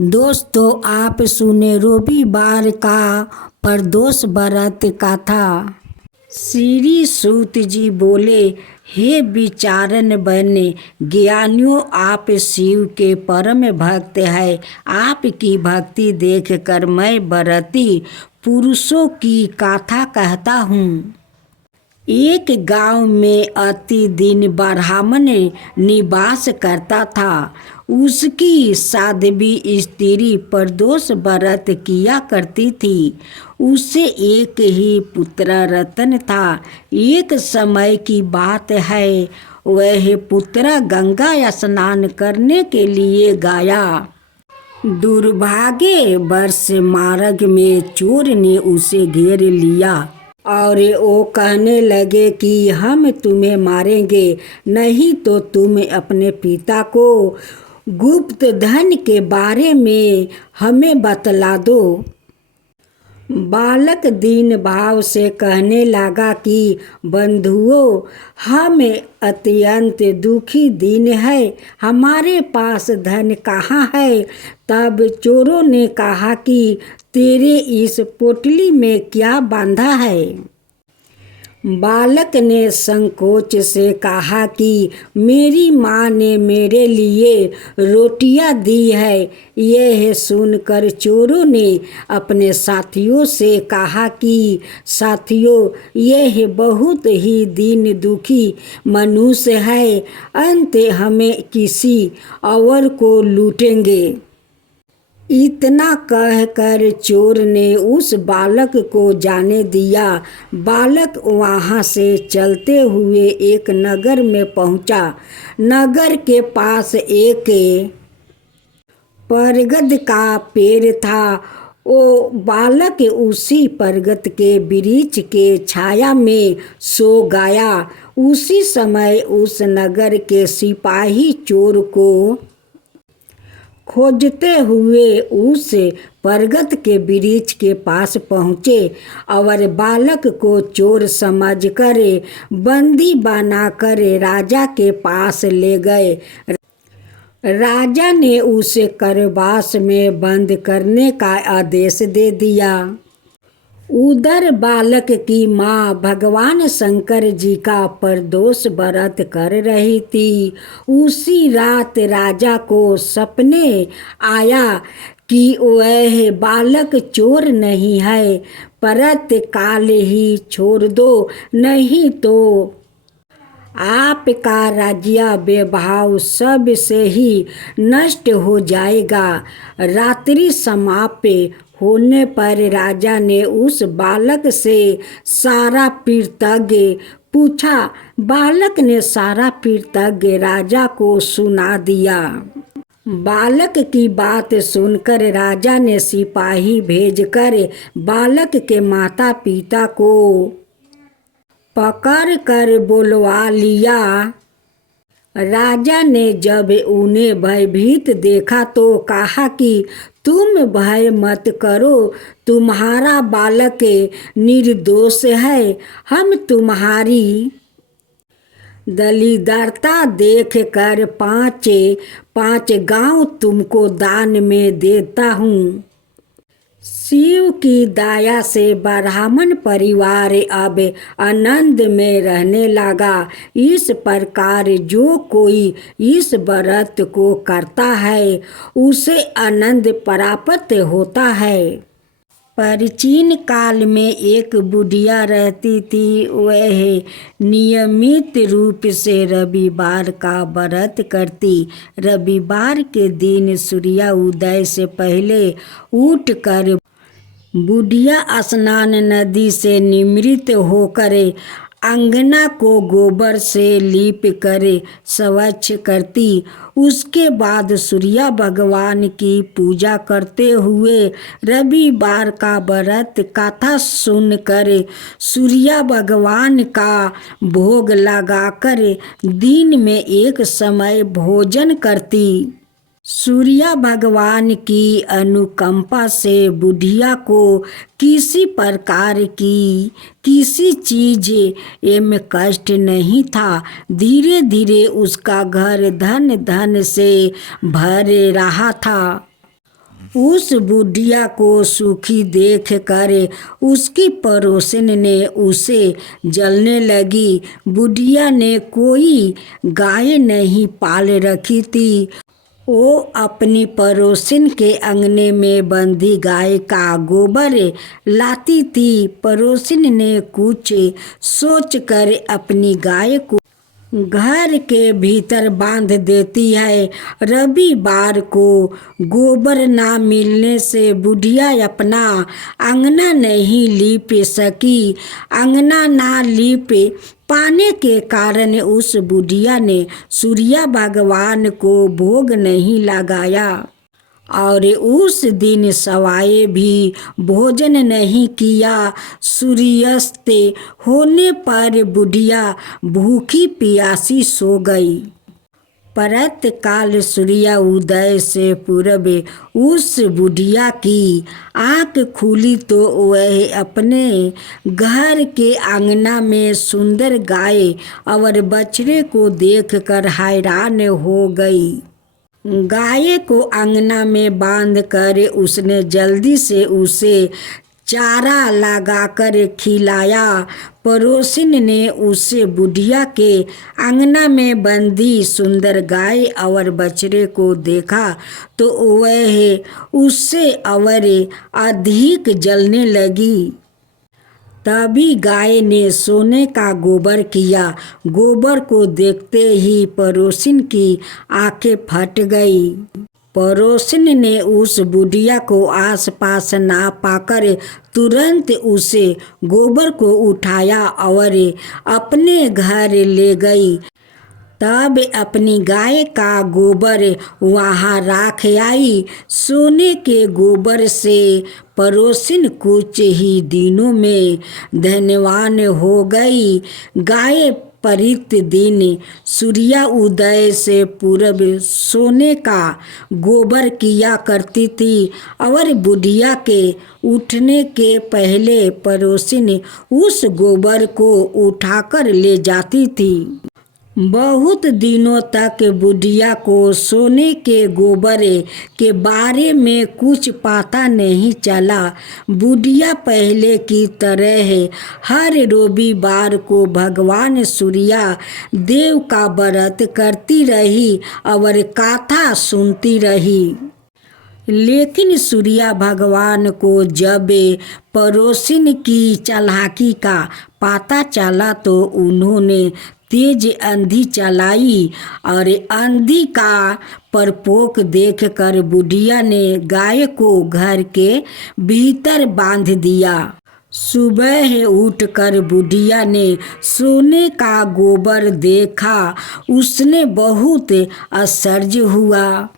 दोस्तों आप सुने रविवार का प्रदोष व्रत कथा। श्री सूत जी बोले, हे विचारन बने ज्ञानियों, आप शिव के परम भक्त हैं। आपकी भक्ति देखकर मैं व्रती पुरुषों की कथा कहता हूँ। एक गांव में अति दिन ब्राह्मण निवास करता था। उसकी साध्वी स्त्री प्रदोष व्रत किया करती थी। उसे एक ही पुत्र रतन था। एक समय की बात है, वह पुत्र गंगा स्नान करने के लिए गया। दुर्भाग्यवश मार्ग में चोर ने उसे घेर लिया और वो कहने लगे कि हम तुम्हें मारेंगे, नहीं तो तुम अपने पिता को गुप्त धन के बारे में हमें बतला दो। बालक दीन भाव से कहने लगा कि बंधुओं, हम अत्यंत दुखी दिन है, हमारे पास धन कहाँ है। तब चोरों ने कहा कि तेरे इस पोटली में क्या बांधा है। बालक ने संकोच से कहा कि मेरी माँ ने मेरे लिए रोटियां दी है। यह सुनकर चोरों ने अपने साथियों से कहा कि साथियों, यह बहुत ही दीन दुखी मनुष्य है, अंत हमें किसी और को लूटेंगे। इतना कहकर चोर ने उस बालक को जाने दिया। बालक वहाँ से चलते हुए एक नगर में पहुँचा। नगर के पास एक बरगद का पेड़ था। वो बालक उसी बरगद के वृक्ष के छाया में सो गया। उसी समय उस नगर के सिपाही चोर को खोजते हुए उस बरगद के वृक्ष के पास पहुँचे और बालक को चोर समझकर बंदी बनाकर राजा के पास ले गए। राजा ने उसे कारावास में बंद करने का आदेश दे दिया। उधर बालक की माँ भगवान शंकर जी का प्रदोष व्रत कर रही थी। उसी रात राजा को सपने आया कि वह बालक चोर नहीं है, प्रातःकाल ही छोड़ दो, नहीं तो आपका राज्य वैभव सब से ही नष्ट हो जाएगा। रात्रि समाप्त होने पर राजा ने उस बालक से सारा वृत्तांत पूछा। बालक ने सारा वृत्तांत राजा को सुना दिया। बालक की बात सुनकर राजा ने सिपाही भेजकर बालक के माता पिता को पकड़ कर बुलवा लिया। राजा ने जब उन्हें भयभीत देखा तो कहा कि तुम भय मत करो, तुम्हारा बालक निर्दोष है। हम तुम्हारी दलिद्रता देखकर 5 गांव तुमको दान में देता हूँ। शिव की दया से ब्राह्मण परिवार अब आनंद में रहने लगा। इस प्रकार जो कोई इस व्रत को करता है उसे आनंद प्राप्त होता है। प्राचीन काल में एक बुढ़िया रहती थी। वह नियमित रूप से रविवार का व्रत करती। रविवार के दिन सूर्योदय से पहले उठकर बुढ़िया स्नान नदी से निवृत्त होकर अंगना को गोबर से लीप कर स्वच्छ करती। उसके बाद सूर्य भगवान की पूजा करते हुए रविवार का व्रत कथा सुनकर सूर्य भगवान का भोग लगाकर दिन में एक समय भोजन करती। सूर्य भगवान की अनुकंपा से बुढ़िया को किसी प्रकार की किसी चीज में कष्ट नहीं था। धीरे धीरे उसका घर धन धन से भर रहा था। उस बुढ़िया को सुखी देख कर उसकी पड़ोसन ने उसे जलने लगी। बुढ़िया ने कोई गाय नहीं पाल रखी थी। वो अपनी पड़ोसन के अंगने में बंधी गाय का गोबर लाती थी। पड़ोसन ने कुछ सोचकर अपनी गाय को घर के भीतर बांध देती है। रविवार को गोबर ना मिलने से बुढ़िया अपना अंगना नहीं लीप सकी। अंगना ना लीप पाने के कारण उस बुढ़िया ने सूर्य भगवान को भोग नहीं लगाया और उस दिन सवाए भी भोजन नहीं किया। सूर्यास्त होने पर बुढ़िया भूखी प्यासी सो गई। प्रातःकाल सूर्य उदय से पूर्व उस बुढ़िया की आँख खुली तो वह अपने घर के आंगना में सुंदर गाय और बछड़े को देखकर हैरान हो गई। गाय को आंगना में बांधकर उसने जल्दी से उसे चारा लगाकर खिलाया। पड़ोसिन ने उसे बुढ़िया के आंगना में बंधी सुंदर गाय और बछड़े को देखा तो वह उससे और अधिक जलने लगी। तभी गाय ने सोने का गोबर किया। गोबर को देखते ही पड़ोसिन की आंखें फट गई। पड़ोसिन ने उस बुढ़िया को आसपास ना पाकर तुरंत उसे गोबर को उठाया और अपने घर ले गई। तब अपनी गाय का गोबर वहाँ राख आई। सोने के गोबर से पड़ोसिन कुछ ही दिनों में धनवान हो गई। गाय प्रतिदिन सूर्य उदय से पूर्व सोने का गोबर किया करती थी और बुढ़िया के उठने के पहले पड़ोसिन उस गोबर को उठाकर ले जाती थी। बहुत दिनों तक बुढ़िया को सोने के गोबर के बारे में कुछ पता नहीं चला। बुढ़िया पहले की तरह हर रविवार को भगवान सूर्य देव का व्रत करती रही और कथा सुनती रही। लेकिन सूर्य भगवान को जब पड़ोसिन की चालाकी का पता चला तो उन्होंने तेज आंधी चलाई और आंधी का प्रकोप देखकर बुढ़िया ने गाय को घर के भीतर बांध दिया। सुबह उठकर बुढ़िया ने सोने का गोबर देखा। उसने बहुत आश्चर्य हुआ।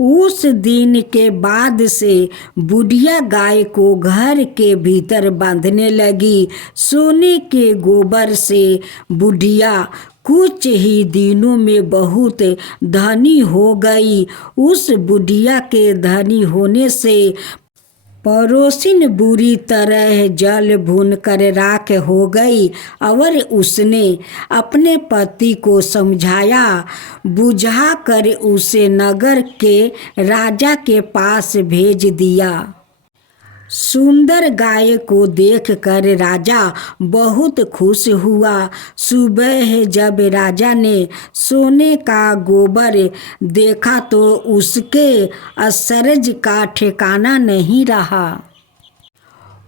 उस दिन के बाद से बुढ़िया गाय को घर के भीतर बांधने लगी। सोने के गोबर से बुढ़िया कुछ ही दिनों में बहुत धनी हो गई। उस बुढ़िया के धनी होने से पड़ोसिन बुरी तरह जल भून कर राख हो गई और उसने अपने पति को समझाया बुझाकर उसे नगर के राजा के पास भेज दिया। सुंदर गाय को देखकर राजा बहुत खुश हुआ। सुबह जब राजा ने सोने का गोबर देखा तो उसके आश्चर्य का ठिकाना नहीं रहा।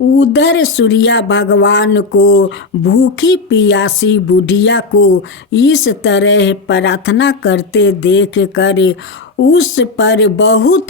उधर सूर्य भगवान को भूखी प्यासी बुढ़िया को इस तरह प्रार्थना करते देखकर उस पर बहुत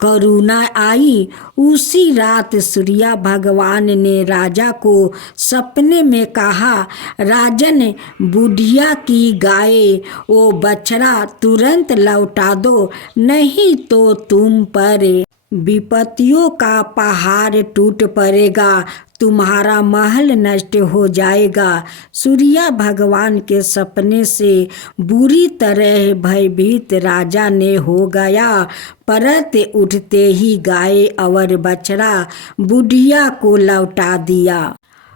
करुणा आई। उसी रात सूर्य भगवान ने राजा को सपने में कहा, राजन, बुढ़िया की गाय वो बछड़ा तुरंत लौटा दो, नहीं तो तुम पर विपत्तियों का पहाड़ टूट पड़ेगा, तुम्हारा महल नष्ट हो जाएगा। सूर्य भगवान के सपने से बुरी तरह भयभीत राजा ने हो गया। परत उठते ही गाय और बछड़ा बुढ़िया को लौटा दिया।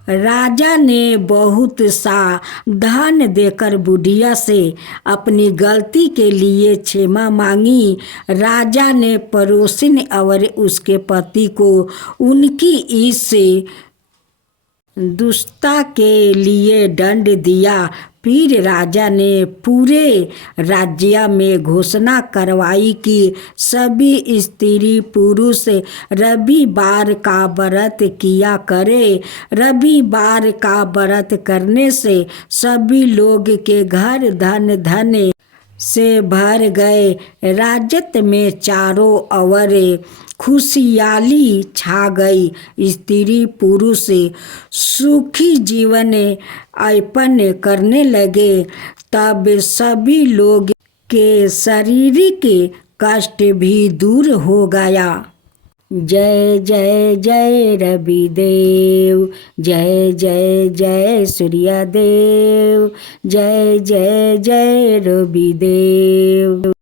राजा ने बहुत सा धन देकर बुढ़िया से अपनी गलती के लिए क्षमा मांगी। राजा ने पड़ोसिन और उसके पति को उनकी इस दुष्टता के लिए दंड दिया। फिर राजा ने पूरे राज्य में घोषणा करवाई कि सभी स्त्री पुरुष रविवार का व्रत किया करे। रविवार का व्रत करने से सभी लोग के घर धन धन से भर गए। राज्य में चारों ओर खुशहाली छा गई। स्त्री पुरुष सुखी जीवन यापन करने लगे। तब सभी लोग के शारीरिक कष्ट भी दूर हो गया। जय जय जय रविदेव, जय जय जय सूर्यदेव, जय जय जय रविदेव।